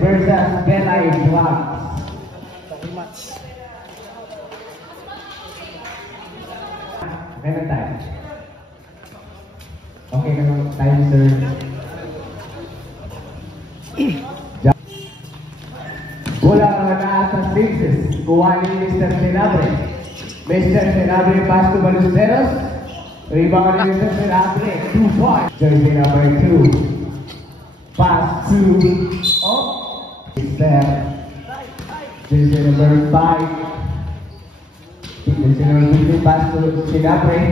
versus Bella Black. Okay na time. Okay na time, sir. Bola ang nataas sa Princess. Kuha ni Mr. Senabre. Mr. Senabre pass to Ballesteros. Rebound ni Mr. Senabre. 2 points. Jersey number 2. Pass to Mr. Jersey number 5. Jersey number 15. Pass to Senabre.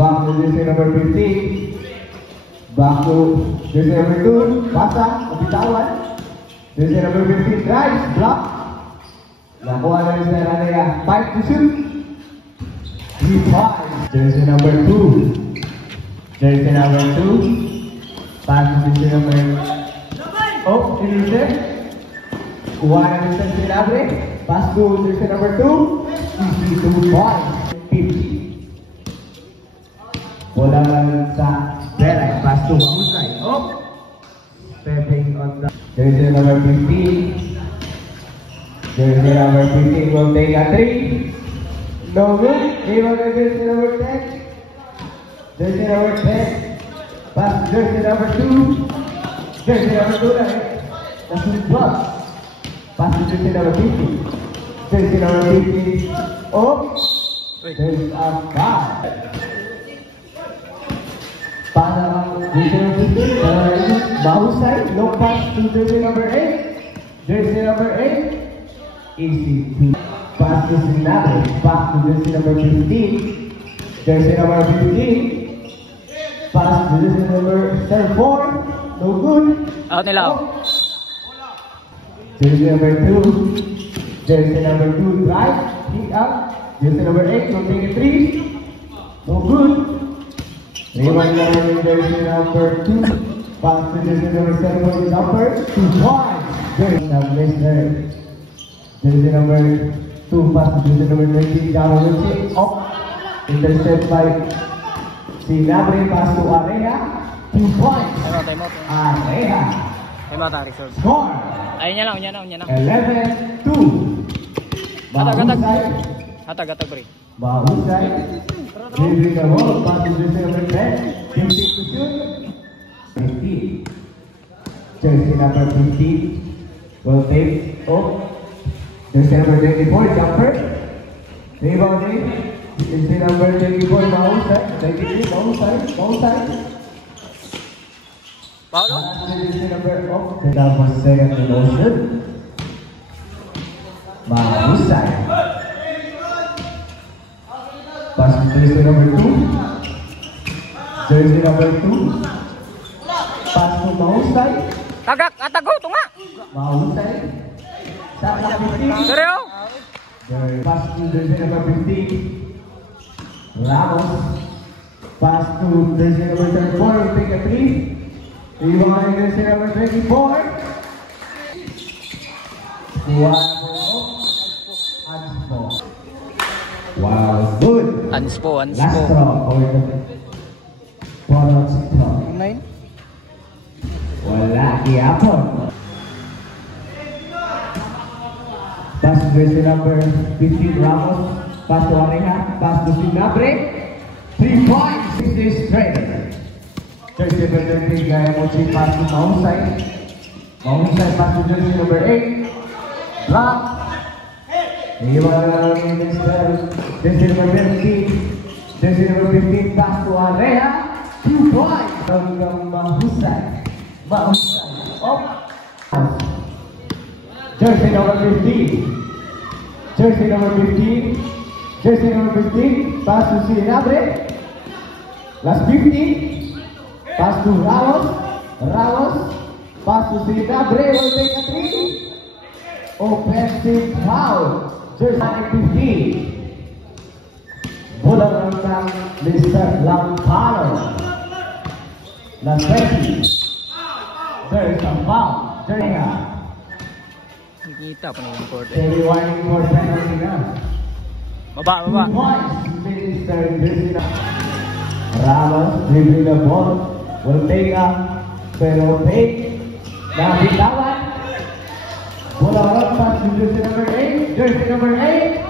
Back to jersey number 15. Back to jersey number 2. Pasa. Kapitawan. Jersey number 15 drives, block. Nakuha na rin sa Ranaya. 5 to shoot. 3-5. Jersey number 2. Jersey number 2. Pass to jersey number... Oh, Elise. Kuha na rin sa Sinabre. Pass to jersey number 2. Easy to 5. 50. Bola lang sa Bella. Pass to Mahusay. Oh! Stepping on the... Jersey number 15. Jersey number 15 will take a 3. No good. Even jersey number 10. Jersey number 10. Pass jersey number 2. Jersey number 2 na rin. That's the plus. Pass to jersey number 15. Jersey number 15. Oh! There's a foul. Para ang jersey number 15. Mahusay, long pass to jersey number 8. Jersey number 8. Easy to pass to Sinabre. Back to jersey number 15. Jersey number 15. Pass to jersey number 4. No good. Out nila. Jersey number 2. Jersey number 2 drive. Kick up. Jersey number 8 will take a 3. No good. Rebound number jersey number 2. Pass to jersey number 7 for the number 2 points. Jersey number 2 pass to jersey number 20. Down the chip up. Intercept by Sinabre. Pass to Area. 2 points. Time out. Area. Time out, reserve. Score. Ayun niya lang. 11-2. Hatag, pre. Mahusay. Dribbling the ball. Pass to jersey number 10. 50 to shoot. 15. Jersey number 15 will take jersey number 24 jumper. Rebounding. Jersey number 24 Mahusay. 23 Mahusay. Paulo. Jersey number that was second motion. Mahusay. Pass to jersey number 2. Jersey number 2. Pass to Mahusay. Atago, tunga. Mahusay. Sa 15. Seryo? Pass to jersey number 15. Ramos. Pass to jersey number 34. Will take a 3. Rebound jersey number 24. Anspo. Wow, good. Anspo. Last throw. Bottom throw. 9. Wala, iapon. Pass to jersey number 15 Ramos. Pass to Areja. Pass to Sinabre. 3 points. 6 days straight. Jersey number 20 Gayamochi. Pass to Mahusay. Mahusay pass to jersey number 8. Block. Iwan jersey number 15. Jersey number 15 pass to Areja. 2 points. Hanggang Mahusay. Up. Jersey number 15. Jersey number 15. Jersey number 15. Pass to Sinabre. Last 15. Pass to Ramos. Pass to Sinabre. Will take a 3. Offensive foul. Jersey number 15. Bola ng Mr. Lampano. Last 20. There is a foul. Nakikita pa na yung court. Heavy warning for penalty na. Baba. 2 points. Mr. Jersey. Ramos dribbling the ball. Will take up. Pero fake. Nabitawan. Bola out pass to jersey number 8. Jersey number 8.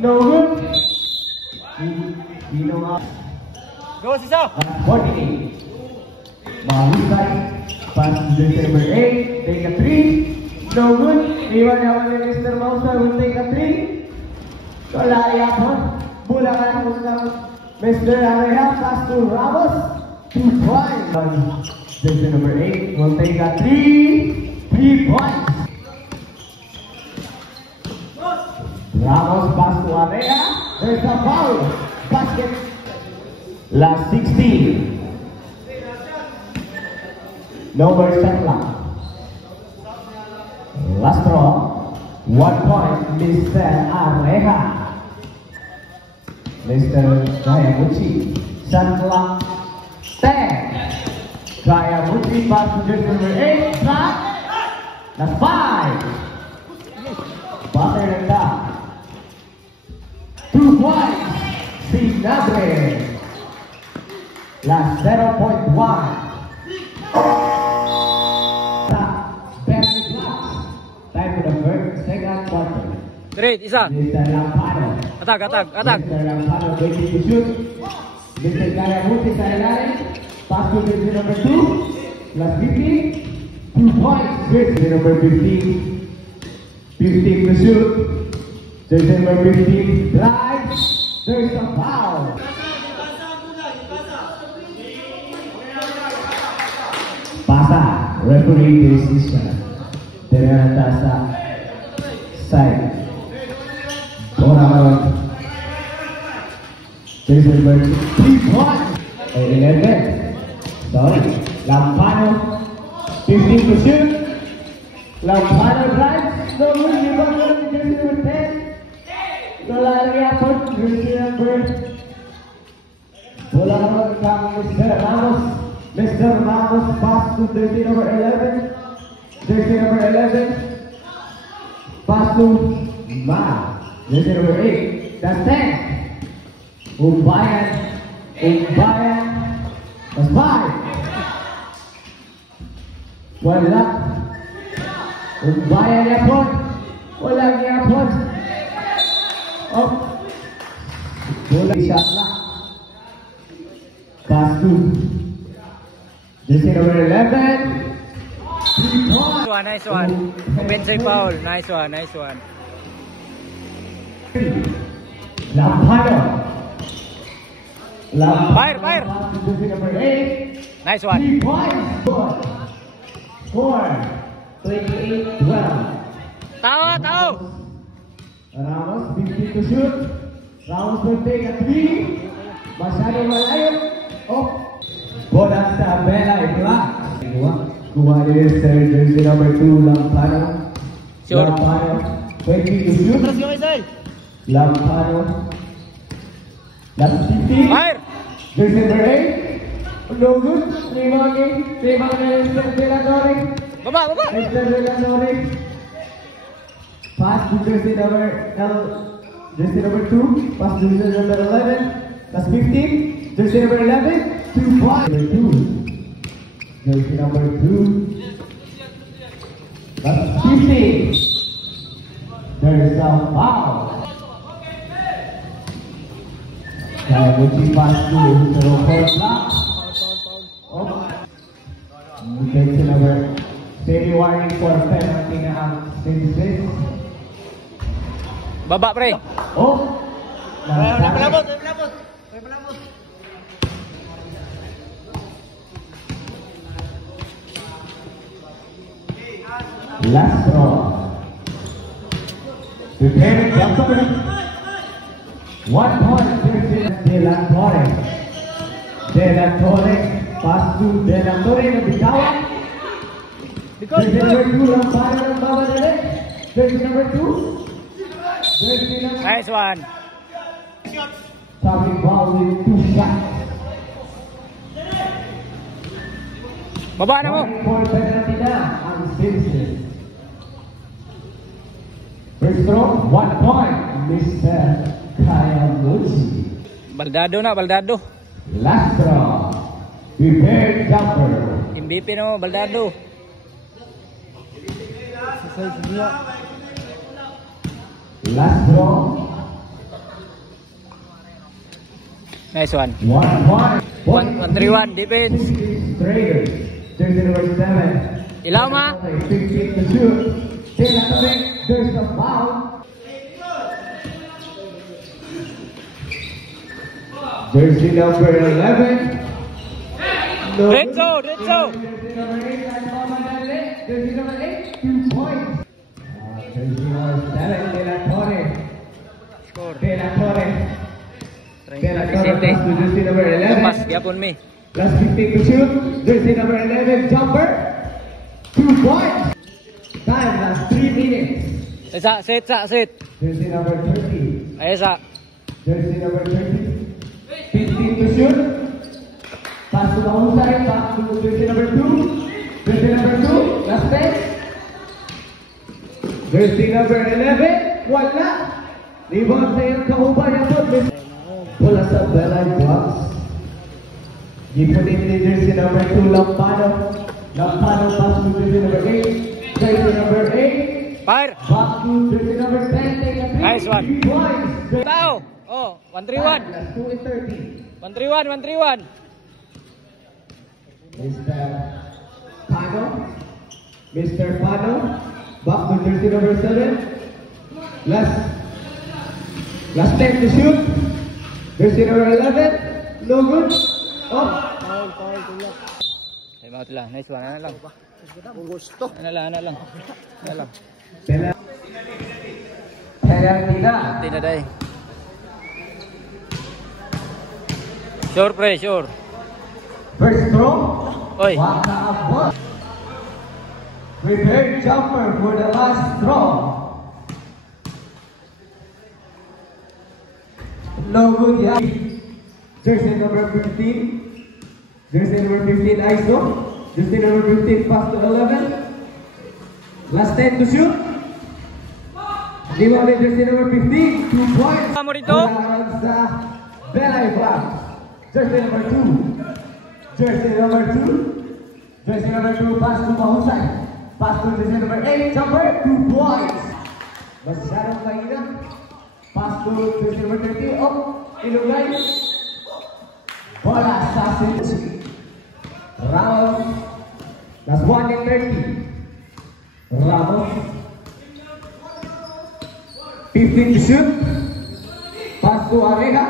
No good. Dino out. Go, Siso! 48. Mahusay. Pass to jersey number 8. Take a 3. No good. Iwan naman ni Mr. Mausa will take a 3. Kalaya po. Bola ka na sa Mr. Areha. Pass to Ramos. 2 points. Jersey number 8 will take a 3 points. Ramos pass to Areha. There's a foul. Basket. Last 16. Number 7 lang. Last draw. 1 point. Mr. Areha. Mr. Kayaguchi. Shot clock 10. Kayaguchi pass to jersey number 8. Shot. That's 5. Butter and top. 2 points. Sinabre. Last 0.1. Bentley blocks. Time for the second quarter. Straight, isa. Mr. Lampano. Attack. Mr. Lampano waiting to shoot. Mr. Kayaguchi sa ilalim. Pass to jersey number 2. Plus 50. 2 points. Jersey number 15. 15 to shoot. Jersey number 15 drives. There's a foul. Pasa. Referee decision. Ternyata sa side. Orang jersey number 3 points. 11. Sorry. Lampano. 15 to shoot. Lampano drives. No good. Jersey number 10. Bola lagi apa? Jersey number. Bola naman kang Mr. Ramos. Mr. Ramos pass to jersey number 11. Jersey number 11. Pass to Ma. Jersey number 8. That's 10. Umbayan. That's 5. Wala. Umbayan niya po. Wala niya po. Oh. Bola shot lang. Pass to jersey number 11. 3 points. Nice one. Offensive foul. Nice one. Lampano. Fire. Jersey number 8. Nice one. 3 points. Score. 28-12. Tao. Ramos 50 to shoot. Ramos will take a 3. Masyado malayo. Oh. Bola sa Bella Ibla. Kuha ni jersey number 2. Lampano. Sure. Lampano 20 to shoot. Lampano. That's 50. Fire. Jersey number 8. No good. Rebound Mr. Villadore. Baba. Mr. Villadore. Pass to jersey number 2. Pass to jersey number 11. That's 15. Jersey number 11. 2 points. Jersey number 2. That's 15. There's a foul. Kayaguchi pass to Jersey block. Oh. Jersey number. Steady warning for penalty na ang Citizens. Baba, pre. Oh. Palabot. Last draw. Preparing Johnson. 1 point. De La Torre. Pass to De La Torre na bitawan. Jersey number 2. Lampano ng babalik. Jersey number 2. Jersey number. Nice one. Talking ball with 2 shots. Baba na mo. 1 point penalty na ang Citizens. First throw, 1 point. Mr. Kayaguchi. Baldado. Last draw. Prepare jumper. MVP no, Baldado. Last draw. Nice one. 1-1. 1-3-1 defense. Trader. Jersey number 7. Ilaw ma. 15 to shoot. Still at the ring. There's a foul. Jersey number 11. Retso, Retso. Jersey number 8. Jersey number 8. 2 points. Jersey number 7. De La Torre. Score. De La Torre. De La Torre Resente. pass to jersey number 11. Tumas, yapon me. Last 15 to shoot. Jersey number 11. Jumper. 2 points. Time last 3 minutes. Sa, set. Jersey number 30. Ay, sa. Jersey number 30. 15 to shoot. Pass to Mahusay. Pass to jersey number 2. Jersey number 2. Last 10. Jersey number 11. Wala. Rebound sa iyong kaubay. Wala sa Belay Blocks. Gipunin ni jersey number 2. Lampano. Lampano pass to jersey number 8. Jersey number 8. Fire. Back to jersey number 10. Take a 3. Nice one. 3 points. Tao. Oh, 1-3-1. Last 2 and 30. 1-3-1. Mr. Pano. Mr. Pano. Back to jersey number 7. Last 10 to shoot. Jersey number 11. No good. Oh. Time out lang. Nice one. Ano lang. Ano lang. Penalty na. Hindi na day. Sure, pre, sure. First throw. Oy. Waka abot. Prepare jumper for the last throw. No good, yeah. Jersey number 15. Jersey number 15 ISO. Jersey number 15 pass to 11. Last 10 to shoot. Rebound jersey number 15. 2 points. Mo rito. Kailangan sa Belay Black. Jersey number 2. Jersey number 2. Jersey number 2 pass to Mahusay. Pass to jersey number 8. Jumper. 2 points. Masyadong mahina. Pass to jersey number 30. Up. Ilugay. Bola sa City. Ramos. That's 1 and 30. Ramos. 15 to shoot. Pass to Areha.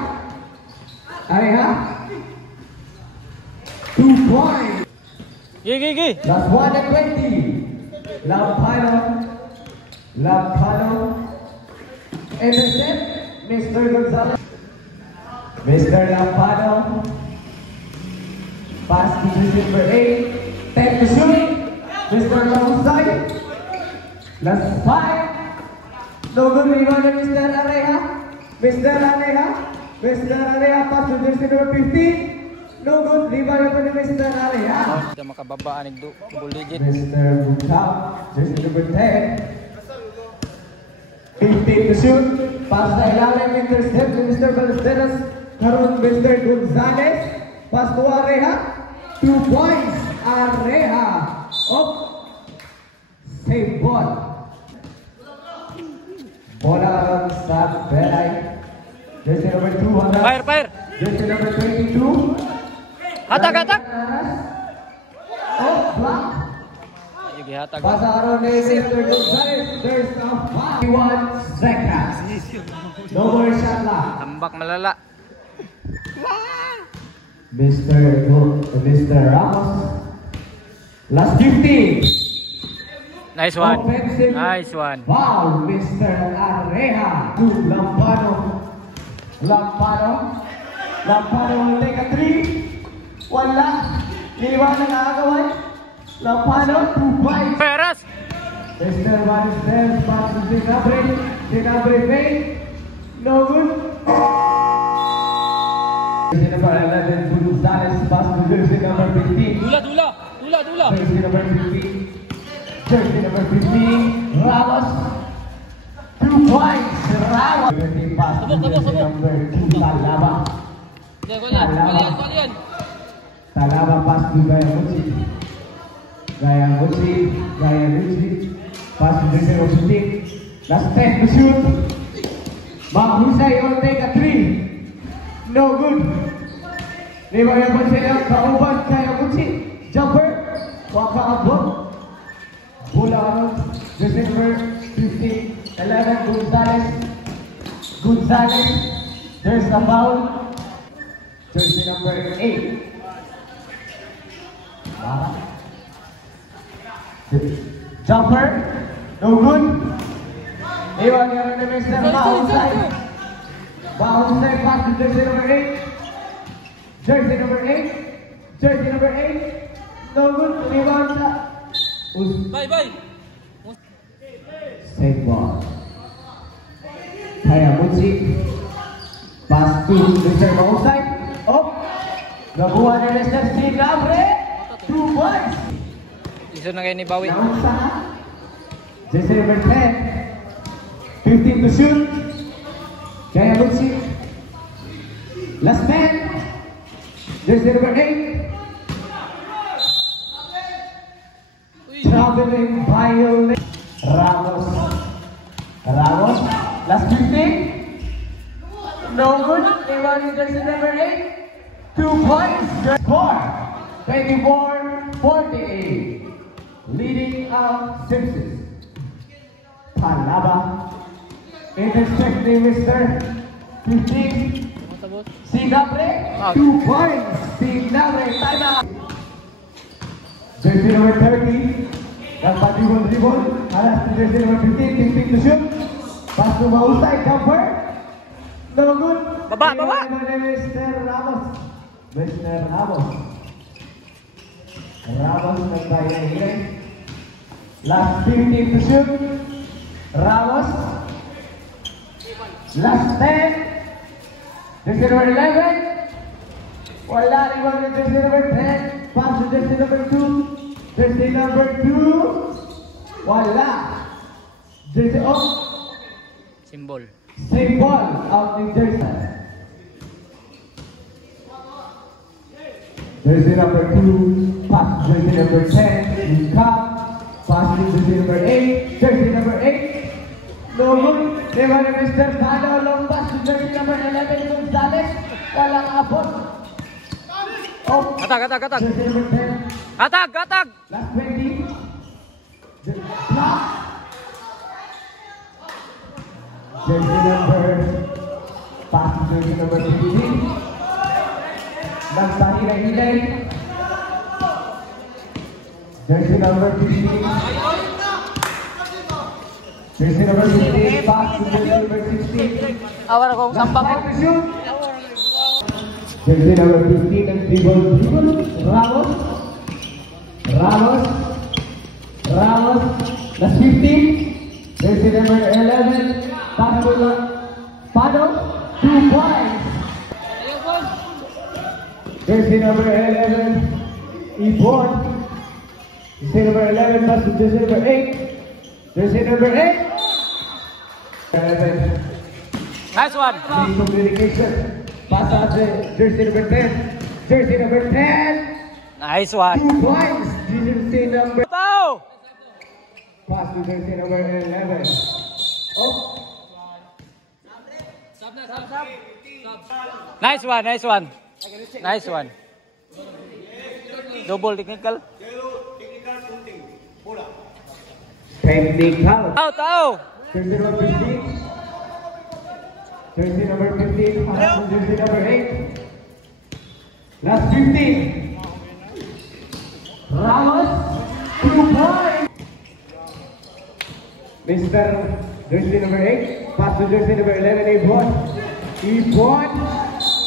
Areha. 2 points. Gigi. That's 1 and 20. Lampano. Intercept. Mr. Gonzalez. Mr. Lampano. Pass to jersey number 8. 10 to shoot. Mr. Mahusay. Last 5. No good rebound by Mr. Areha. Mr. Areha pass to jersey number 15. No good rebound by Mr. Areha. Kita makababaan ng double digit. Mr. Bukab, jersey number 10. 15 to shoot. Pass na ilalim, intercept ni Mr. Ballesteros. Karon Mr. Gonzalez. Pass to Areha. 2 points. Areha. Up. Save ball. Bola sa Belay. Jersey number 2. Fire. Jersey number 22. Hatak. Off block. Yugi hatag. Pasa karon ni Mr. Gonzalez. There's a 51 seconds. No more shot lang. Tambak malala. Mr. Ramos. Last 15. Nice one. Offensive Nice one. foul, Mr. Areha to Lampano. Lampano will take a 3. Wala. Iniwan na nakakaway. Lampano, 2 points. Peras. Mr. Vanistel, pass to Ginabre fake. No good. Jersey number 11, Gonzalez, pass to jersey number 15. Dula. Jersey number 15. Jersey number 15, Ramos. 2 points, Ramos. Pass to jersey number 2, Salaba. Talaba pass to Gayaguchi. Gayaguchi. Pass to the center of shooting. Last 10 to shoot. Mahusay will take a 3. No good. Gayaguchi ang kauban. Gayaguchi. Jumper. Waka abot. Bola out. Jersey number 15. 11. Gonzalez. There's a foul. Jersey number 8. Jumper, no good. Iwan yang ada Mr. Mahusay. Mahusay pass to jersey number 8. Jersey number 8. No good. Iwan sa. Bye. Save ball. Hayaguchi. Pass to Mr. Mahusay. Nakuha na Mr. Sinabre. 2 points. Iso na kayo ni Bawi. Jersey number 10. 15 to shoot. Gayaguchi. Last man. Jersey number 8. Traveling violent. Ramos. Last 15. No good. Iwan jersey number 8. 2 points. Score 24-48. Leading out Simpsons. Talaba. Intercepting Mr. 15. Sinabre. 2 points. Sinabre. Time out. Jersey number 30. Dribble. Alas to jersey number 15. 15 to shoot. Pass to Mahusay. Jumper. No good. Baba. Mr. Ramos. Ramos nagbayang. Last 15 to shoot. Ramos. Last 10. Jersey number 11. Wala rin yung jersey number 10. Pass to jersey number 2. Jersey number 2. Wala. Jersey off. Symbol Out in jersey. Jersey number 2. Pass to jersey number 10. Pass to jersey number 8. Jersey number 8. No good. Diba ni Mr. Pano. Long pass to jersey number 11. Gonzalez. Walang abot. Atag. Jersey number 10. Atag. Last 20. Block. Jersey number. Pass to jersey number 15. Nagpahilay-hilay. Jersey number 15. Jersey number 15. Pass to jersey number 16. Awar akong sambak ko. Jersey number 15 and dribble. Ramos. That's 15. Jersey number 11. Pass to Pano. 2 points. Jersey number 11. Ibon. Jersey number 11. Pass to jersey number 8. Jersey number 8. 11. Nice one. Communication. Pass out to jersey number 10. Jersey number 10. Nice one. 2 points. Jersey number. Tao! Pass to jersey number 11. Nice one. Double technical. Technical. Tao! Jersey number 15. Jersey number 15. Pass to jersey number 8. Last 15. Ramos. 2 points. Mr. Jersey number 8. Pass to jersey number 11. Ibon.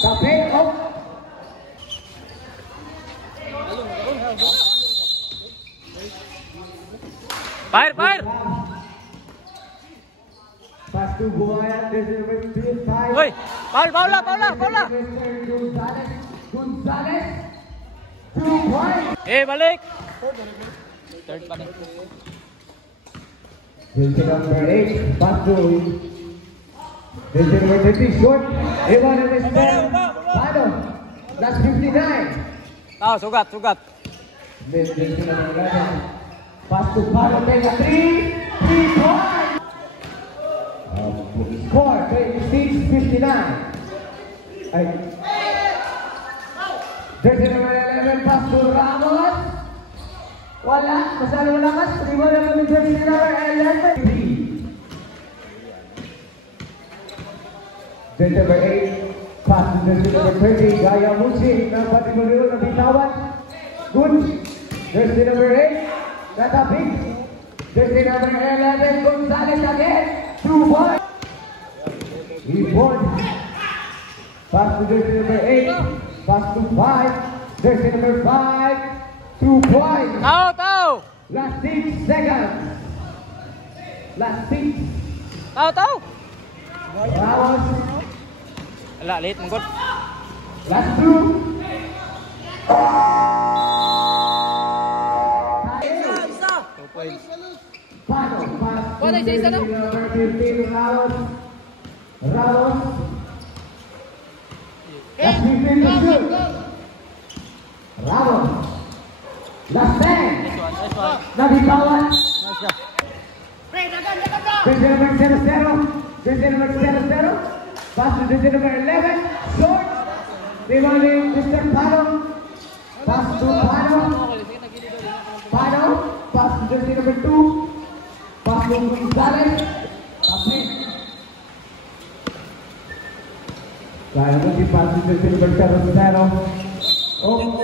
Tapik. Fire! Pass to Buhayan. Jersey number 5. Hoy! Paula! Gonzalez. 2 points. Balik! Third pa rin. Jersey number 8. Pass to jersey number 30. Short. Ewan and Mr. Pano. Last 59. Oh, sugat, sugat. Then jersey number 11. Pass to Paro Vega. 3 points. Score 26-59. Jersey number 11. Pass to Ramos. Wala. Masyadong lakas. Rebound naman ni jersey number 11. Jersey number 8. Pass to jersey number 30. Gaya Musi. Napati mo rin na bitawan. Good. Jersey number 8. Natapik. Jersey number 11. Gonzalez again. 2 points. Rebound. Pass to jersey number 8. Pass to 5. Jersey number 5. 2 points. Out, out. Last 6 seconds. Last 6. Out, out. Ramos. Ala, late mong good. Last 2. Pano. Pass to jersey number 15. Ramos. Ramos. Last 15 to shoot. Ramos. Last 10. Nice one. Nabitawan. Nice ka. Jersey number 00. Jersey number 00. Pass to jersey number 11. Short. Rebounding Mr. Pano. Pass to Pano. Pano. Pass to jersey number 2. Pass to Gonzalez. Kapit. Kaya mo si pass to jersey number 00. Oh.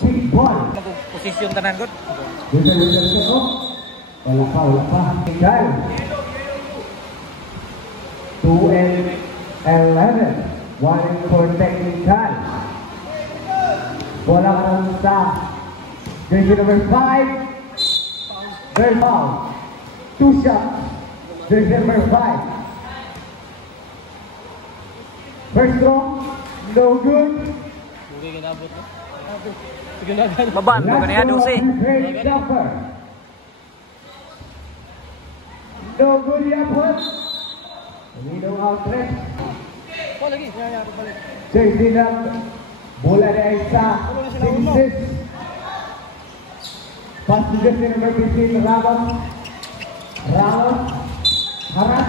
Big ball. Posisyon tanan good. Wala pa. Tinggal. 2 and 11. 1 for technical. Bola ka ng sa jersey number 5. Third foul. 2 shots. Jersey number 5. First throw. No good. Baban mo kaniya dusi. No good yapon. Minong outlet. Jersey number. Bola na isa. 6-6. Pass to jersey number 15. Ramos. Harap.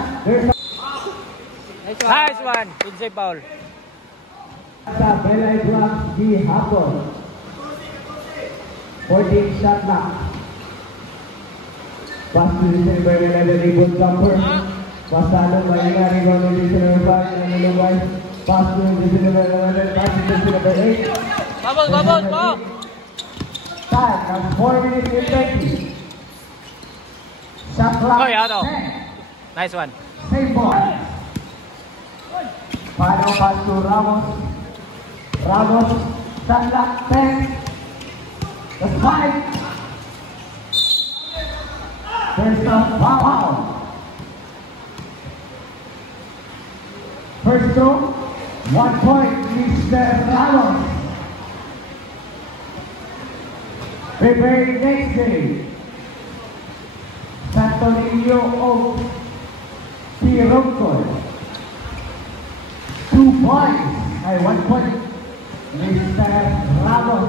Nice one. PJ Paul. Sa Belay Block di Hapon. 14 shot lock. Pass to jersey number 11. Rebound jumper. Pasalo Marina. Rebound to jersey number 5. Nanulubay. Pass to jersey number 11. Pass to jersey number 8. Babos, po. Time. That's 4 minutes and 30. Shot clock. Oh, yeah, no. 10. Nice one. Same ball. Pano pass to Ramos. Shot clock 10. That's 5. There's a foul. First throw. 1 point. Mr. Ramos. Preparing next day. Santo Niño of Pirocol. 2 points. 1 point. Mr. Ramos.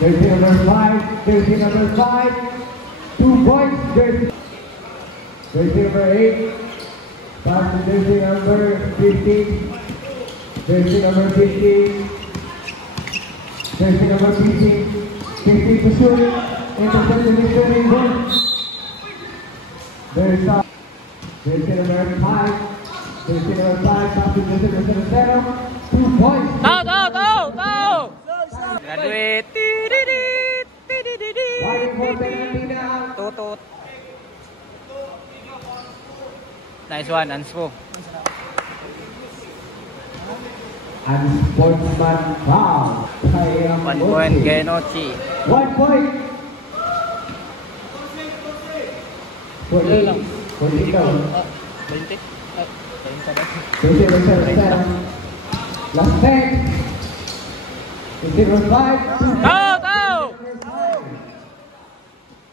Jersey number 5. 2 points. Jersey number 8. Pass to jersey number 15. Jersey number 15. Jersey number 15. 15 to shoot. Interception is shooting good. There's a jersey number 5. Jersey number 5. Pass to jersey number 0. 2 points. Tao. Graduate. Tutut. Nice one, Anspo. Unsportsman foul. 1 point kay Nochi. 1 point. Lang. 40 ikaw. 20. Jersey number 7. Last 10. Jersey number 5. Tao.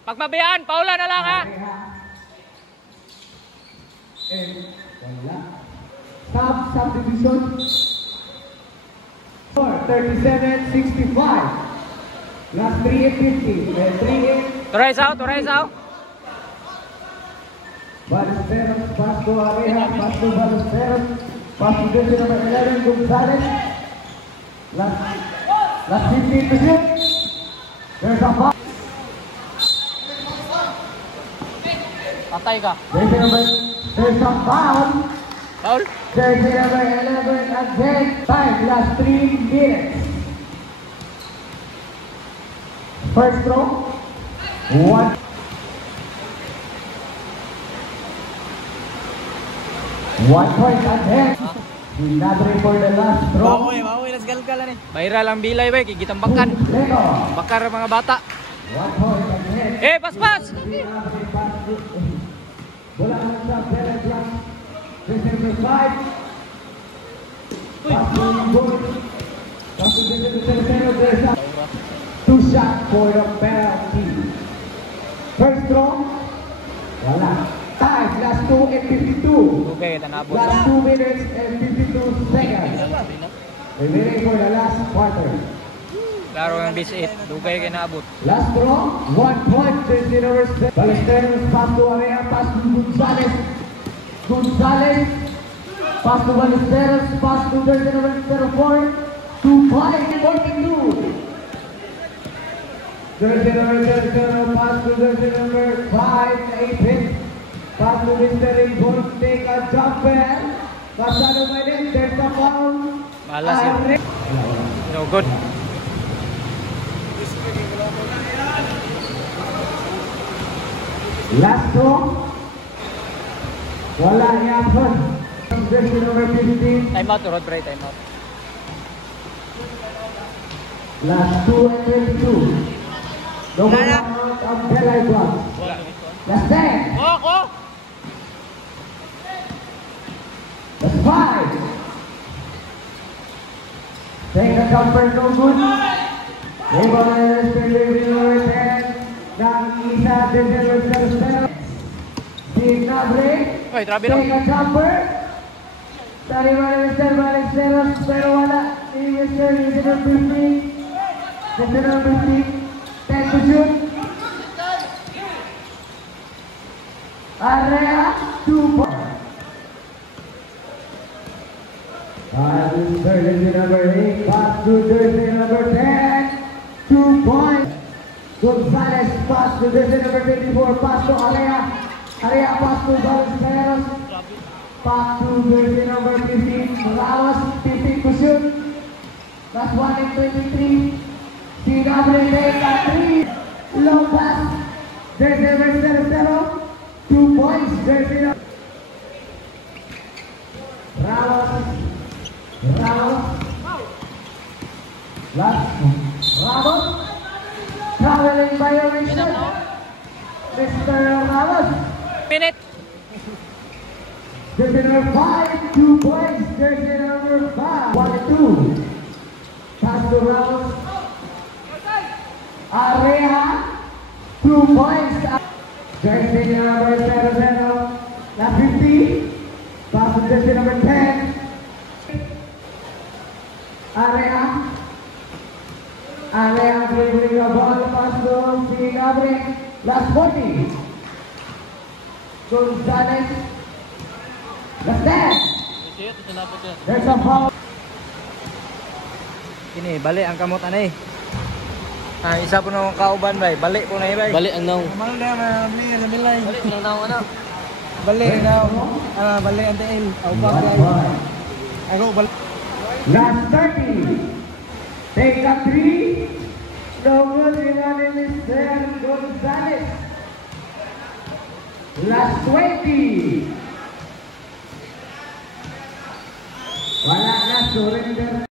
Pagmabayaan, paula na lang ha. Wala. Subdivision. 37-65. Last 3-50. 3-8. Torres out, Torres out. Ballesteros, pass to Areja, pass to Ballesteros, pass to jersey number 11, Gonzalez. Last 15 to shoot. There's a foul. Patay ka. Jersey number, there's a foul. Foul. Jersey number 11 again. Time, last 3 minutes. First throw. 1 point again. Nadri for the last throw. Bawoy, las galgalan eh. Mayra lang bilay ba, kikitang bakan. Bakar ang mga bata. 1 point again. Pas! Bola sa Telegram. Number 5. Pass to Imbol. Pass to Tercero. There's a 2 shot for the penalty. First throw. Wala. Time, last 2 and 52. Okay, tanabot. Last 2 minutes and 52 seconds. Remaining for the last quarter. Klaro yung base 8. Dugay kayo naabot. Last draw, 1 point. Jersey number 7. Ballesteros, pass to Area, pass to Gonzalez. Gonzalez, pass to Ballesteros, pass to jersey number 04. 2 points, 42. Jersey number 00, pass to jersey number 5, 8 hits. Pass to Mr. Imbol, take a jumper. Pasado by net, there's a foul. Malas yun. No good. Last throw. Wala yapon. Jersey number 15. Time out, Rod Bray, time out. Last 2 and 22. No more out of Belay Block. Last 10. Last 5. Take a jumper, no good. Rebound jersey number 10. Ng isa, jersey number 07. Sinabre. Oy, trabe lang. Take a jumper. Tari Mr. Ballesteros, pero wala. Si Mr. Jersey number 15. Jersey number 15. Take to shoot. Area 2 points. Jersey number 8, pass to jersey number 10, 2 points. Gonzalez, pass to jersey number 24, pass to Area. Area, pass to Ballesteros. Pass to jersey number 15, Ramos, 15 to shoot. Last 1 and 23. Sinabre, take a 3. Low pass. Jersey number 0, 2 points. Jersey number Ramos. Last Ramos. Traveling violation. Mr. Ramos. Minute. Jersey number 5, 2 points. Jersey number 5, 1 and 2. Pass to Ramos. Area, 2 points. Jersey number 7, last 50. Pass to jersey number 10. Area dribbling the ball, pass to Sinabre. Last 40. Gonzalez. Last 10. There's a foul. Ini, balik ang kamot anay. Isa po nung kauban bay. Balik po na bay. Balik ang naong. Balik ang naong ano? Balik ang tail. Last 30. Take a 3. No good. Mr. Gonzalez. Last 20. Wala na, surrender.